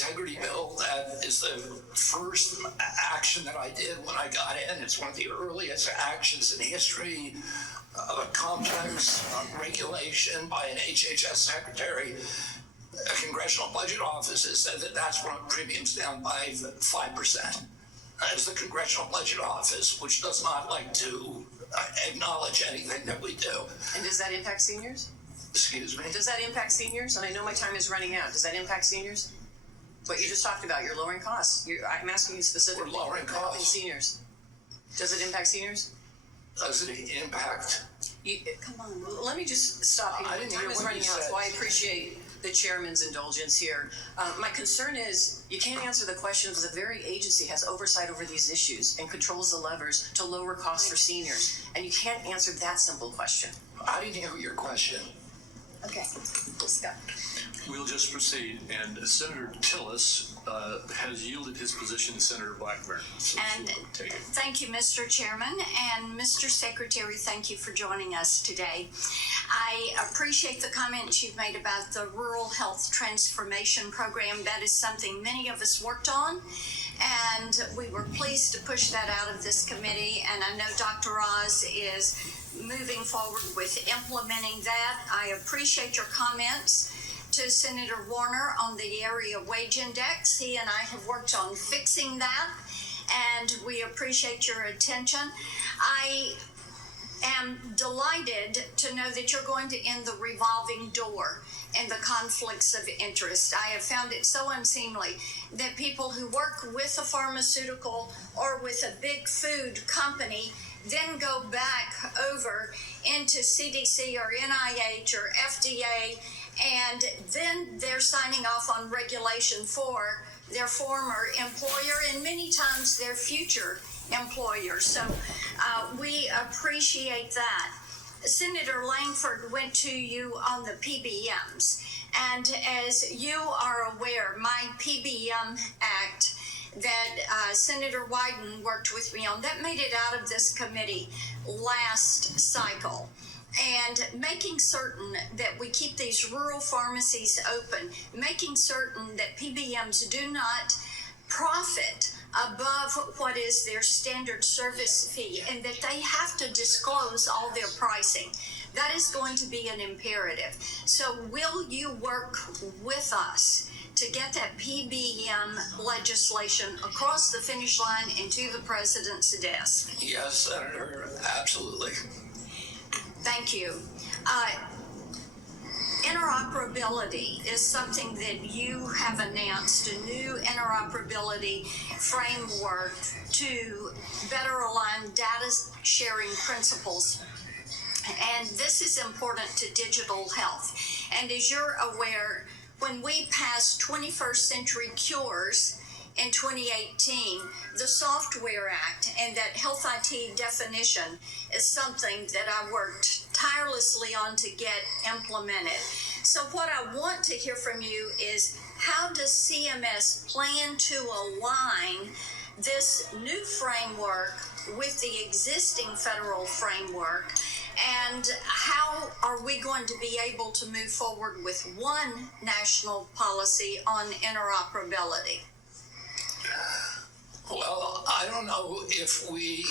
integrity bill. That is the first action that I did when I got in. It's one of the earliest actions in history of a complex regulation by an HHS secretary. A Congressional Budget Office has said that that's brought premiums down by 5%. That is the Congressional Budget Office, which does not like to acknowledge anything that we do. And does that impact seniors? Excuse me? Does that impact seniors? And I know my time is running out. Does that impact seniors? What you just talked about, you're lowering costs. I'm asking you specifically. We're lowering helping costs. Seniors. Does it impact seniors? Does it impact? Come on. Let me just stop you. I didn't Time hear is what running you out, said. so I appreciate the chairman's indulgence here. My concern is you can't answer the questions. The very agency has oversight over these issues and controls the levers to lower costs for seniors. And you can't answer that simple question. I didn't hear your question. Okay, let's go. We'll just proceed, and Senator Tillis has yielded his position to Senator Blackburn. So And she'll take it. thank you, Mr. Chairman, and Mr. Secretary, thank you for joining us today. I appreciate the comments you've made about the Rural Health Transformation Program. That is something many of us worked on, and we were pleased to push that out of this committee, and I know Dr. Oz is moving forward with implementing that. I appreciate your comments to Senator Warner on the area wage index. He and I have worked on fixing that, and we appreciate your attention. I am delighted to know that you're going to end the revolving door and the conflicts of interest. I have found it so unseemly that people who work with a pharmaceutical or with a big food company then go back over into CDC or NIH or FDA, and then they're signing off on regulation for their former employer and many times their future employer. So we appreciate that. Senator Langford went to you on the PBMs, and as you are aware, my PBM Act that Senator Wyden worked with me on, that made it out of this committee last cycle. And making certain that we keep these rural pharmacies open, making certain that PBMs do not profit above what is their standard service fee, and that they have to disclose all their pricing. That is going to be an imperative. So will you work with us to get that PBM legislation across the finish line and to the president's desk? Yes, Senator, absolutely. Thank you. Interoperability is something that you have announced, a new interoperability framework to better align data sharing principles. And this is important to digital health. And as you're aware, when we passed 21st Century Cures in 2018, the Software Act and that health IT definition is something that I worked tirelessly on to get implemented. So what I want to hear from you is, how does CMS plan to align this new framework with the existing federal framework? And how are we going to be able to move forward with one national policy on interoperability? Well, I don't know if we,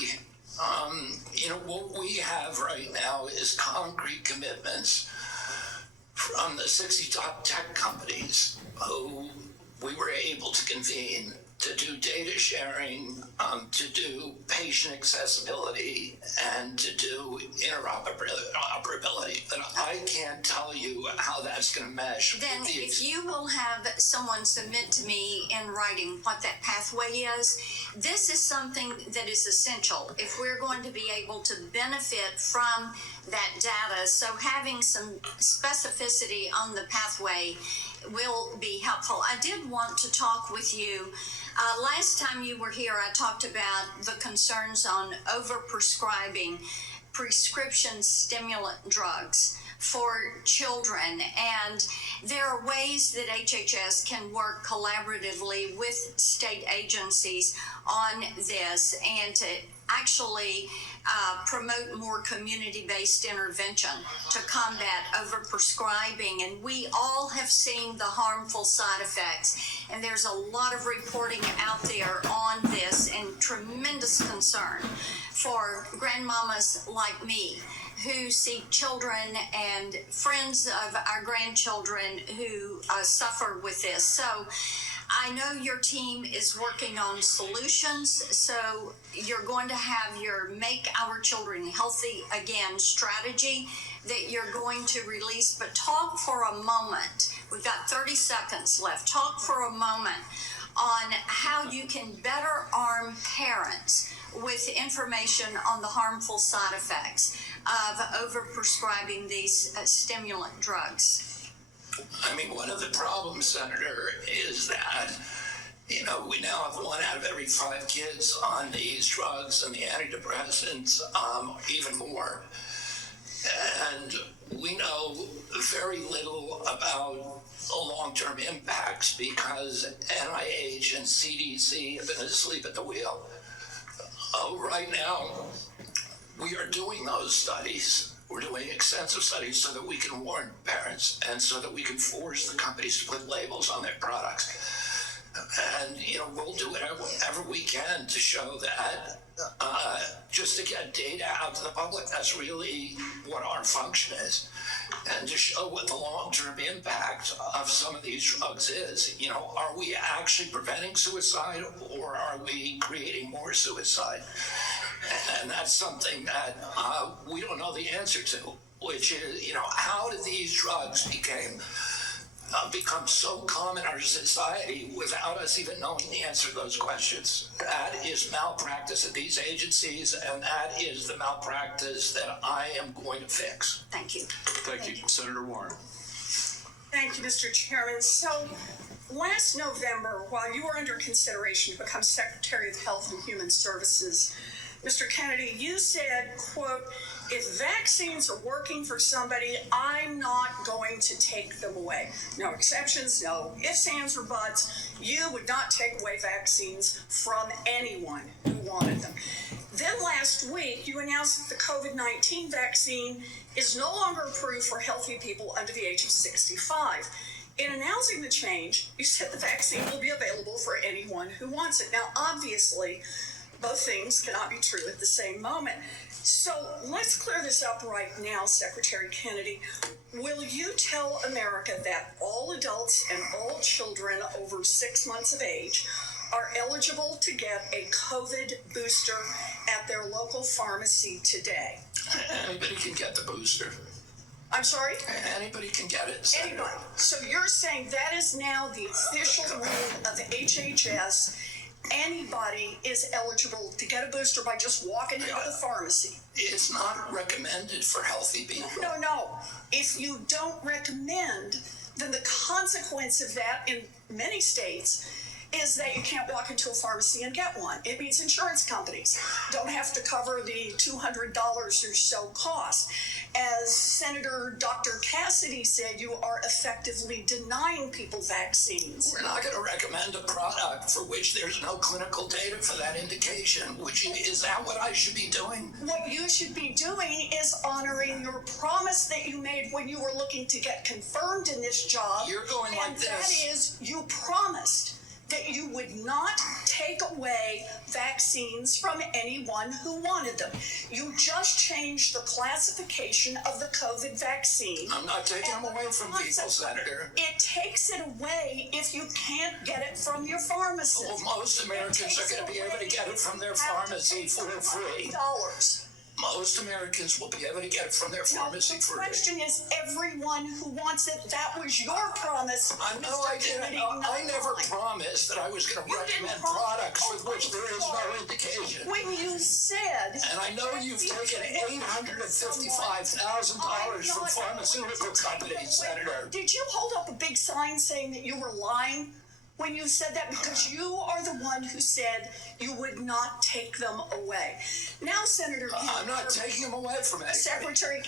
what we have right now is concrete commitments from the 60 top tech companies who we were able to convene to do data sharing, to do patient accessibility, and to do interoperability. But I can't tell you how that's going to mesh. Then if you will have someone submit to me in writing what that pathway is, this is something that is essential if we're going to be able to benefit from that data. So having some specificity on the pathway will be helpful. I did want to talk with you. Last time you were here, I talked about the concerns on overprescribing prescription stimulant drugs. for children. And there are ways that HHS can work collaboratively with state agencies on this and to actually promote more community-based intervention to combat overprescribing. And we all have seen the harmful side effects, and there's a lot of reporting out there on this and tremendous concern for grandmamas like me who see children and friends of our grandchildren who suffer with this. So I know your team is working on solutions, so you're going to have your Make Our Children Healthy Again strategy that you're going to release. But talk for a moment. We've got 30 seconds left. Talk for a moment on how you can better arm parents with information on the harmful side effects of overprescribing these stimulant drugs. I mean, one of the problems, Senator, is that, you know, we now have 1 out of every 5 kids on these drugs and the antidepressants, even more. And we know very little about the long-term impacts because NIH and CDC have been asleep at the wheel. Right now, we are doing those studies. We're doing extensive studies so that we can warn parents and so that we can force the companies to put labels on their products. And, you know, we'll do whatever we can to show that, just to get data out to the public. That's really what our function is. And to show what the long-term impact of some of these drugs is. You know, are we actually preventing suicide or are we creating more suicide? And that's something that we don't know the answer to, which is, you know, how did these drugs become so common in our society without us even knowing the answer to those questions? That is malpractice at these agencies, and that is the malpractice that I am going to fix. Thank you. Thank you. Senator Warren. Thank you, Mr. Chairman. So last November, while you were under consideration to become Secretary of Health and Human Services, Mr. Kennedy, you said, quote, if vaccines are working for somebody, I'm not going to take them away. No exceptions, no ifs, ands, or buts. You would not take away vaccines from anyone who wanted them. Then last week, you announced that the COVID-19 vaccine is no longer approved for healthy people under the age of 65. In announcing the change, you said the vaccine will be available for anyone who wants it. Now, obviously, both things cannot be true at the same moment. So let's clear this up right now, Secretary Kennedy. Will you tell America that all adults and all children over 6 months of age are eligible to get a COVID booster at their local pharmacy today? Anybody can get the booster. I'm sorry? Anybody can get it, Senator. Anybody. So you're saying that is now the official rule of HHS. Anybody is eligible to get a booster by just walking into the pharmacy. It's not recommended for healthy people. No. If you don't recommend, then the consequence of that in many states is that you can't walk into a pharmacy and get one. It means insurance companies don't have to cover the $200 or so cost. As Senator Dr. Cassidy said, you are effectively denying people vaccines. We're not going to recommend a product for which there's no clinical data for that indication. Is that what I should be doing? What you should be doing is honoring your promise that you made when you were looking to get confirmed in this job. You're going like this. And that is, you promised that you would not take away vaccines from anyone who wanted them. You just changed the classification of the COVID vaccine. I'm not taking them away from people, Senator. It takes it away if you can't get it from your pharmacist. Well, most Americans are going to be able to get it from their pharmacy for free. Most Americans will be able to get it from their pharmacy for free. The question is, everyone who wants it, that was your promise. I know I didn't. I never promised that I was going to recommend products for which there is no indication. When you said... And I know you've taken $855,000 from pharmaceutical companies, Senator. Did you hold up a big sign saying that you were lying when you said that? Because you are the one who said you would not take them away. Now, Senator... I'm not taking them away from anybody. Secretary...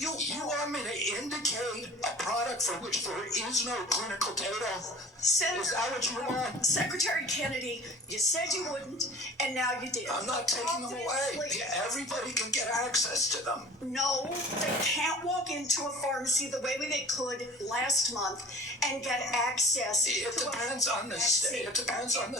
You want me to indicate a product for which there is no clinical data? Senator, Is that what you want? Secretary Kennedy, you said you wouldn't, and now you did. I'm not taking them away. Obviously- Everybody can get access to them. No, they can't walk into a pharmacy the way they could last month and get access It to a depends on the vaccine. state. It depends on the